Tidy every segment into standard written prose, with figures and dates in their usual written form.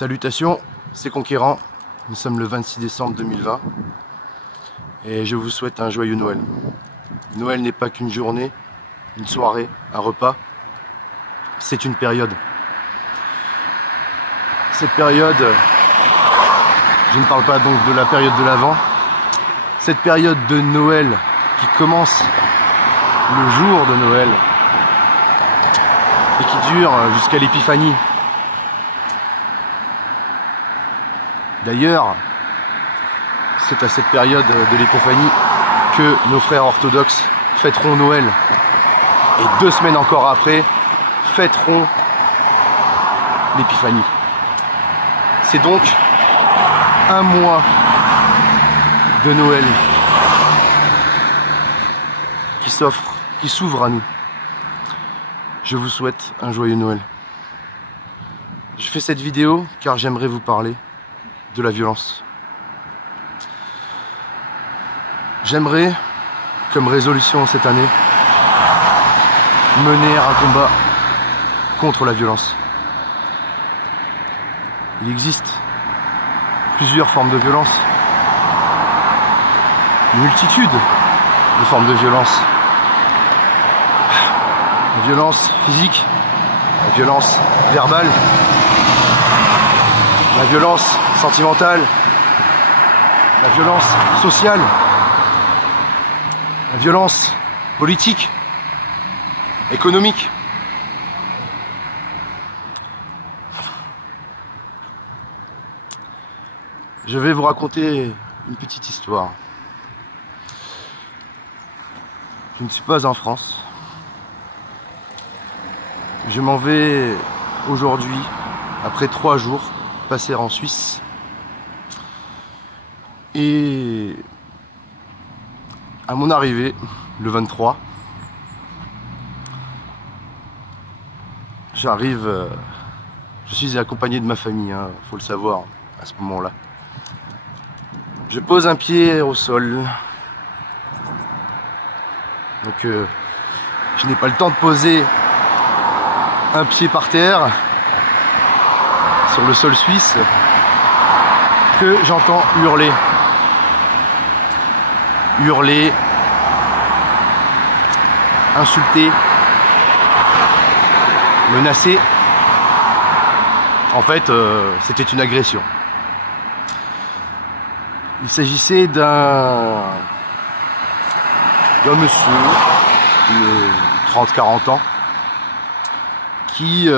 Salutations, c'est Conquérant, nous sommes le 26 décembre 2020 et je vous souhaite un joyeux Noël. Noël n'est pas qu'une journée, une soirée, un repas, c'est une période. Cette période, je ne parle pas donc de la période de l'Avent, cette période de Noël qui commence le jour de Noël et qui dure jusqu'à l'Épiphanie. D'ailleurs, c'est à cette période de l'Épiphanie que nos frères orthodoxes fêteront Noël. Et 2 semaines encore après, fêteront l'Épiphanie. C'est donc un mois de Noël qui s'ouvre à nous. Je vous souhaite un joyeux Noël. Je fais cette vidéo car j'aimerais vous parler de la violence. J'aimerais, comme résolution cette année, mener un combat contre la violence. Il existe plusieurs formes de violence, une multitude de formes de violence. La violence physique, la violence verbale, la violence sentimentale, la violence sociale, la violence politique, économique. Je vais vous raconter une petite histoire. Je ne suis pas en France. Je m'en vais aujourd'hui, après 3 jours, passer en Suisse. Et à mon arrivée, le 23, j'arrive, je suis accompagné de ma famille, hein, faut le savoir à ce moment-là. Je pose un pied au sol, donc je n'ai pas le temps de poser un pied par terre sur le sol suisse que j'entends hurler. Hurler, insulter, menacer. En fait, c'était une agression. Il s'agissait d'un monsieur de 30-40 ans qui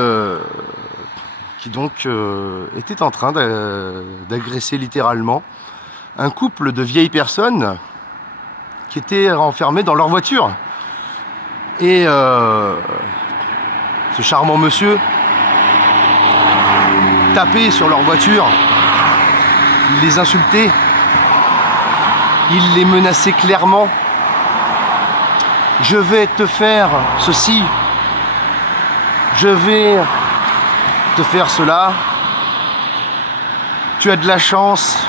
donc était en train d'agresser littéralement un couple de vieilles personnes qui étaient enfermés dans leur voiture. Et ce charmant monsieur tapait sur leur voiture, il les insultait, il les menaçait clairement. Je vais te faire ceci, je vais te faire cela, tu as de la chance,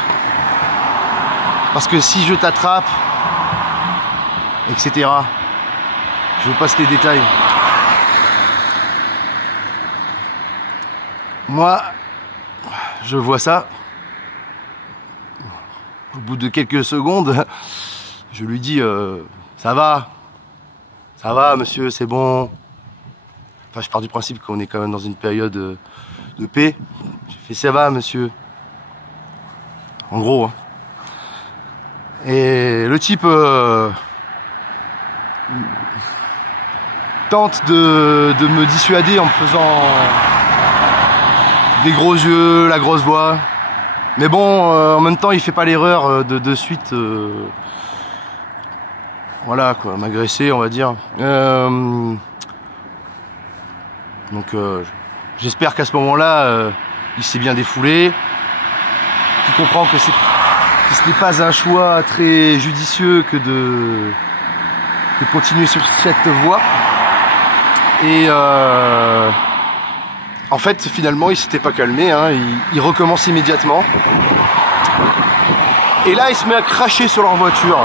parce que si je t'attrape, etc. Je vous passe les détails. Moi, je vois ça. Au bout de quelques secondes, je lui dis ça va, monsieur, c'est bon. Enfin, je pars du principe qu'on est quand même dans une période de paix. J'ai fait ça va, monsieur. En gros. Hein. Et le type tente de me dissuader en me faisant des gros yeux, la grosse voix. Mais bon, en même temps, il fait pas l'erreur de suite, voilà quoi, m'agresser, on va dire. Donc, j'espère qu'à ce moment-là, il s'est bien défoulé, qu'il comprend que ce n'est pas un choix très judicieux que de continuer sur cette voie. Et en fait, finalement, il s'était pas calmé, hein, il recommence immédiatement. Et là, il se met à cracher sur leur voiture.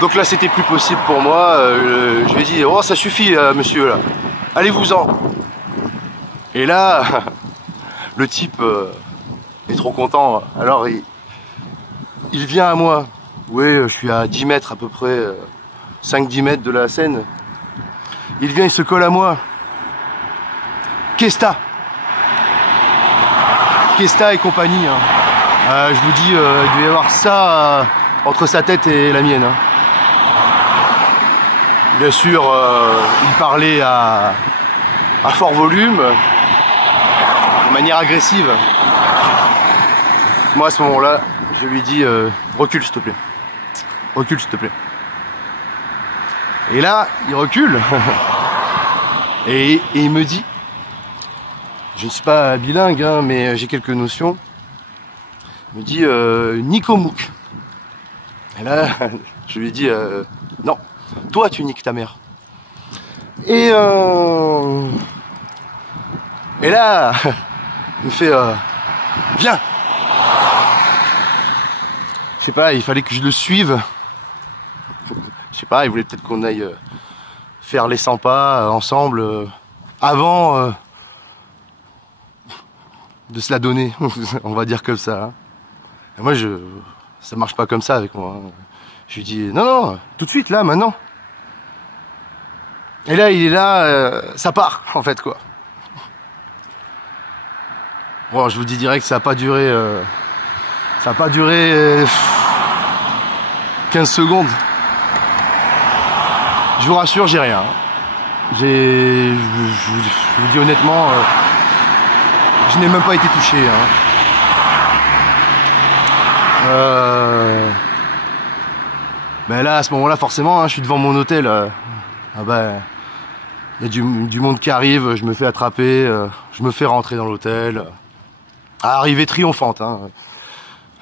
Donc là, c'était plus possible pour moi. Je lui ai dit, oh, ça suffit, monsieur, là. Allez-vous-en. Et là, Le type est trop content. Alors il vient à moi. Oui, je suis à 10 mètres à peu près, 5-10 mètres de la scène. Il vient, il se colle à moi. Kesta et compagnie. Hein. Je vous dis, il devait y avoir ça entre sa tête et la mienne. Hein. Bien sûr, il parlait à fort volume, de manière agressive. Moi, à ce moment-là, je lui dis recule, s'il te plaît. Recule, s'il te plaît. Et là, il recule. et il me dit, je ne suis pas bilingue, hein, mais j'ai quelques notions. Il me dit Nico Mouk. Et là, je lui dis non, toi tu niques ta mère. Et là, il me fait viens. Je sais pas, il fallait que je le suive. Je sais pas, il voulait peut-être qu'on aille faire les 100 pas ensemble avant de se la donner, on va dire comme ça. Hein. Et moi, ça marche pas comme ça avec moi. Hein. Je lui dis non, non, tout de suite, là, maintenant. Et là, il est là, ça part, en fait, quoi. Bon, je vous dis direct, ça a pas duré 15 secondes. Je vous rassure, j'ai rien. Je vous dis honnêtement, je n'ai même pas été touché. Hein. Ben là, à ce moment-là, forcément, hein, je suis devant mon hôtel. Ah ben, il y a du monde qui arrive, je me fais attraper, je me fais rentrer dans l'hôtel. Arrivée triomphante. Hein.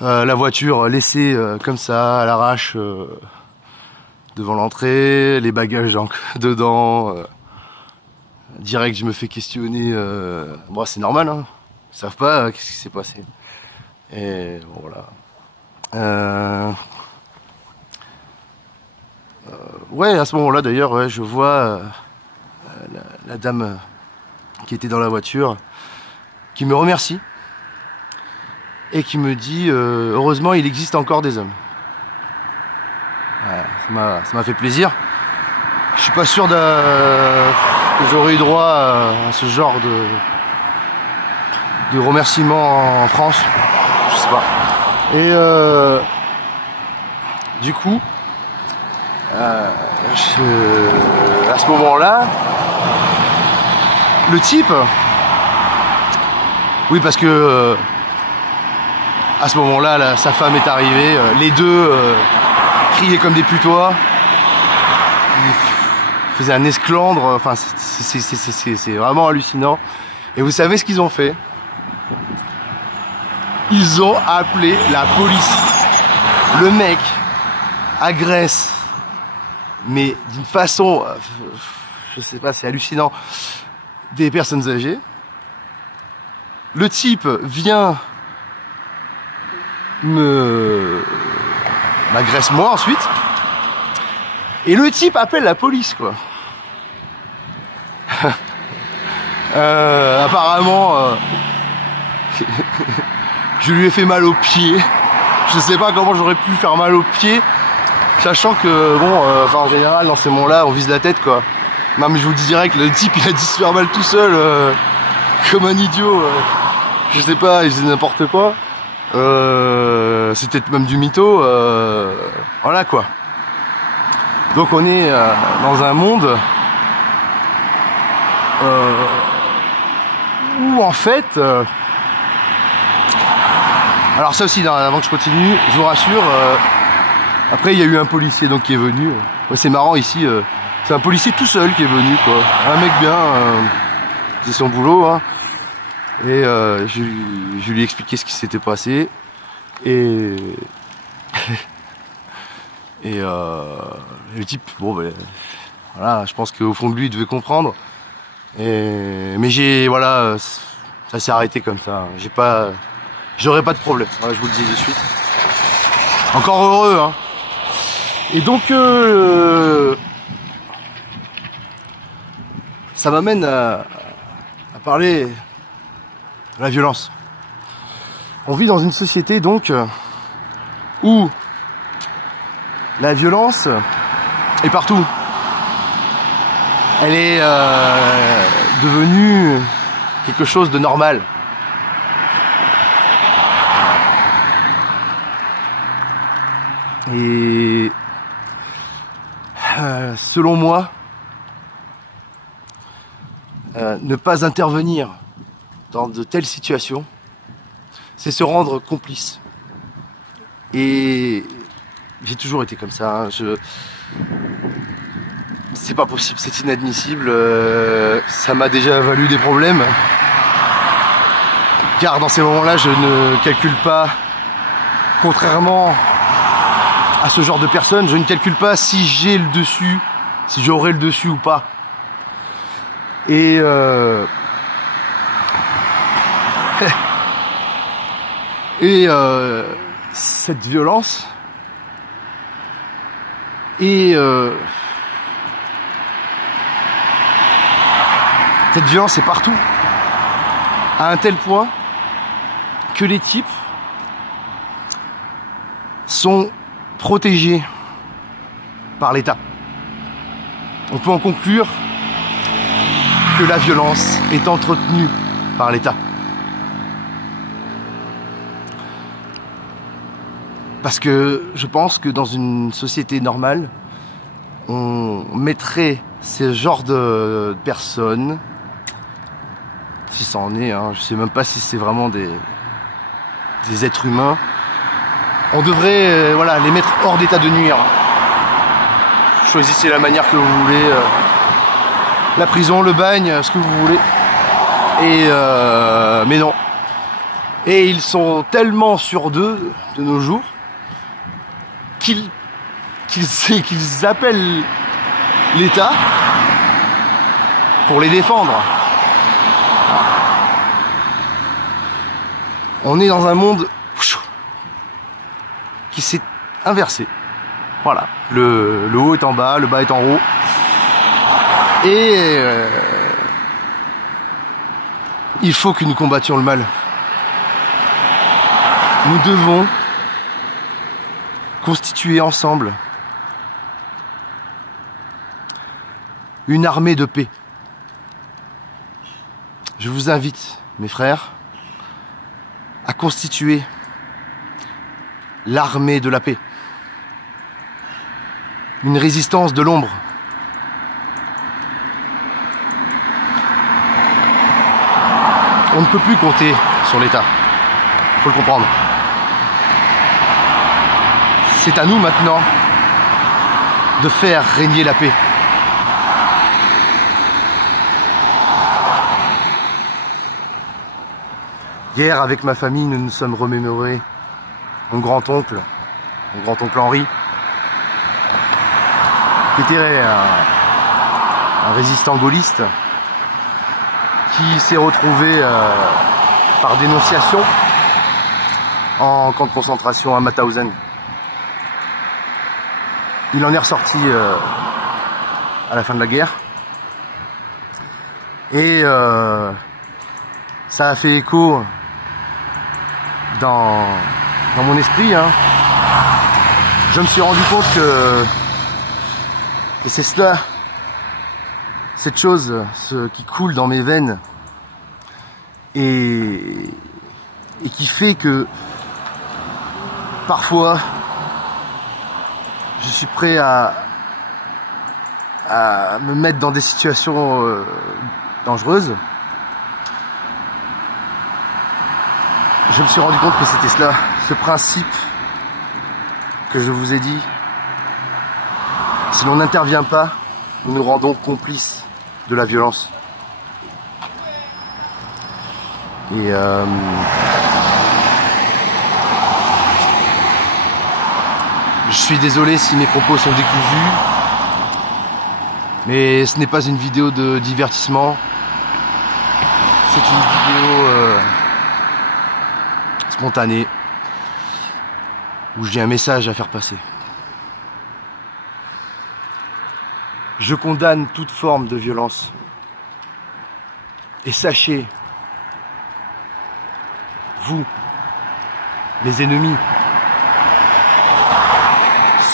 La voiture laissée comme ça, à l'arrache, devant l'entrée, les bagages dedans. Direct, je me fais questionner. Bon, c'est normal, hein. Ils savent pas qu'est-ce qui s'est passé. Et bon, voilà. Ouais, à ce moment-là, d'ailleurs, ouais, je vois la dame qui était dans la voiture, qui me remercie et qui me dit heureusement, il existe encore des hommes. Ouais, ça m'a fait plaisir. Je suis pas sûr que j'aurais eu droit à ce genre de remerciements en France. Je sais pas. Et du coup, à ce moment-là, le type, oui, parce que à ce moment-là, sa femme est arrivée, les deux criaient comme des putois. Ils faisaient un esclandre, enfin c'est vraiment hallucinant. Et vous savez ce qu'ils ont fait? Ils ont appelé la police. Le mec agresse, mais d'une façon, je sais pas, c'est hallucinant, des personnes âgées. Le type vient m'agresse moi ensuite. Et le type appelle la police, quoi. Apparemment, je lui ai fait mal aux pieds. Je sais pas comment j'aurais pu faire mal aux pieds, sachant que, bon, en général, dans ces moments-là, on vise la tête, quoi. Non, mais je vous le dis direct, le type, il a dû se faire mal tout seul, comme un idiot. Je sais pas, il faisait n'importe quoi. C'était même du mytho. Voilà, quoi. Donc on est dans un monde où en fait, alors ça aussi, avant que je continue, je vous rassure, après il y a eu un policier donc qui est venu. Ouais, c'est marrant ici, c'est un policier tout seul qui est venu, quoi. Un mec bien, c'est son boulot, hein. Et je lui ai expliqué ce qui s'était passé et et le type, bon ben voilà, je pense qu'au fond de lui il devait comprendre. Mais voilà, ça s'est arrêté comme ça. J'aurais pas de problème. Voilà, je vous le dis de suite. Encore heureux, hein. Et donc ça m'amène à parler la violence. On vit dans une société donc où la violence est partout. Elle est devenue quelque chose de normal. Et selon moi, ne pas intervenir dans de telles situations, c'est se rendre complice. Et j'ai toujours été comme ça. Hein. C'est pas possible, c'est inadmissible. Ça m'a déjà valu des problèmes. Car dans ces moments-là, je ne calcule pas, contrairement à ce genre de personnes, je ne calcule pas si j'ai le dessus, si j'aurai le dessus ou pas. Et cette violence est partout, à un tel point que les types sont protégés par l'État. On peut en conclure que la violence est entretenue par l'État. Parce que je pense que dans une société normale, on mettrait ce genre de personnes, si ça en est, hein, je sais même pas si c'est vraiment des êtres humains, on devrait voilà, les mettre hors d'état de nuire. Choisissez la manière que vous voulez, la prison, le bagne, ce que vous voulez. Et mais non. Et ils sont tellement sur d'eux de nos jours qu'ils appellent l'État pour les défendre. On est dans un monde qui s'est inversé. Voilà, le haut est en bas, le bas est en haut. Et il faut que nous combattions le mal. Nous devons constituer ensemble une armée de paix. Je vous invite, mes frères, à constituer l'armée de la paix. Une résistance de l'ombre. On ne peut plus compter sur l'État. Il faut le comprendre. C'est à nous maintenant de faire régner la paix. Hier, avec ma famille, nous nous sommes remémorés mon grand-oncle Henri, qui était un résistant gaulliste, qui s'est retrouvé par dénonciation en camp de concentration à Mauthausen. Il en est ressorti à la fin de la guerre. Et ça a fait écho dans mon esprit. Hein. Je me suis rendu compte que c'est cela, cette chose qui coule dans mes veines et qui fait que parfois je suis prêt à me mettre dans des situations dangereuses. Je me suis rendu compte que c'était cela, ce principe que je vous ai dit. Si l'on n'intervient pas, nous nous rendons complices de la violence. Et je suis désolé si mes propos sont décousus, mais ce n'est pas une vidéo de divertissement. C'est une vidéo spontanée où j'ai un message à faire passer. Je condamne toute forme de violence. Et sachez vous, mes ennemis,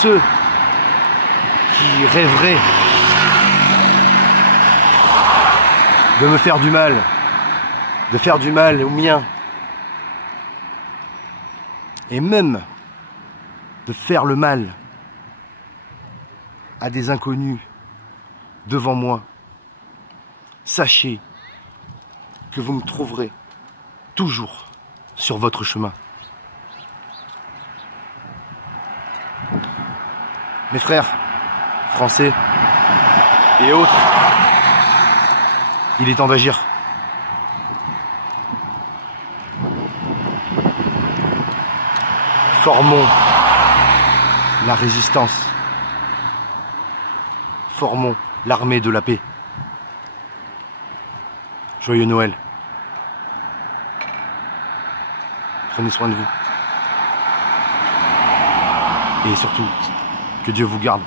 ceux qui rêveraient de me faire du mal, de faire du mal aux miens, et même de faire le mal à des inconnus devant moi. Sachez que vous me trouverez toujours sur votre chemin. Mes frères français et autres, il est temps d'agir. Formons la résistance. Formons l'armée de la paix. Joyeux Noël. Prenez soin de vous. Et surtout, que Dieu vous garde.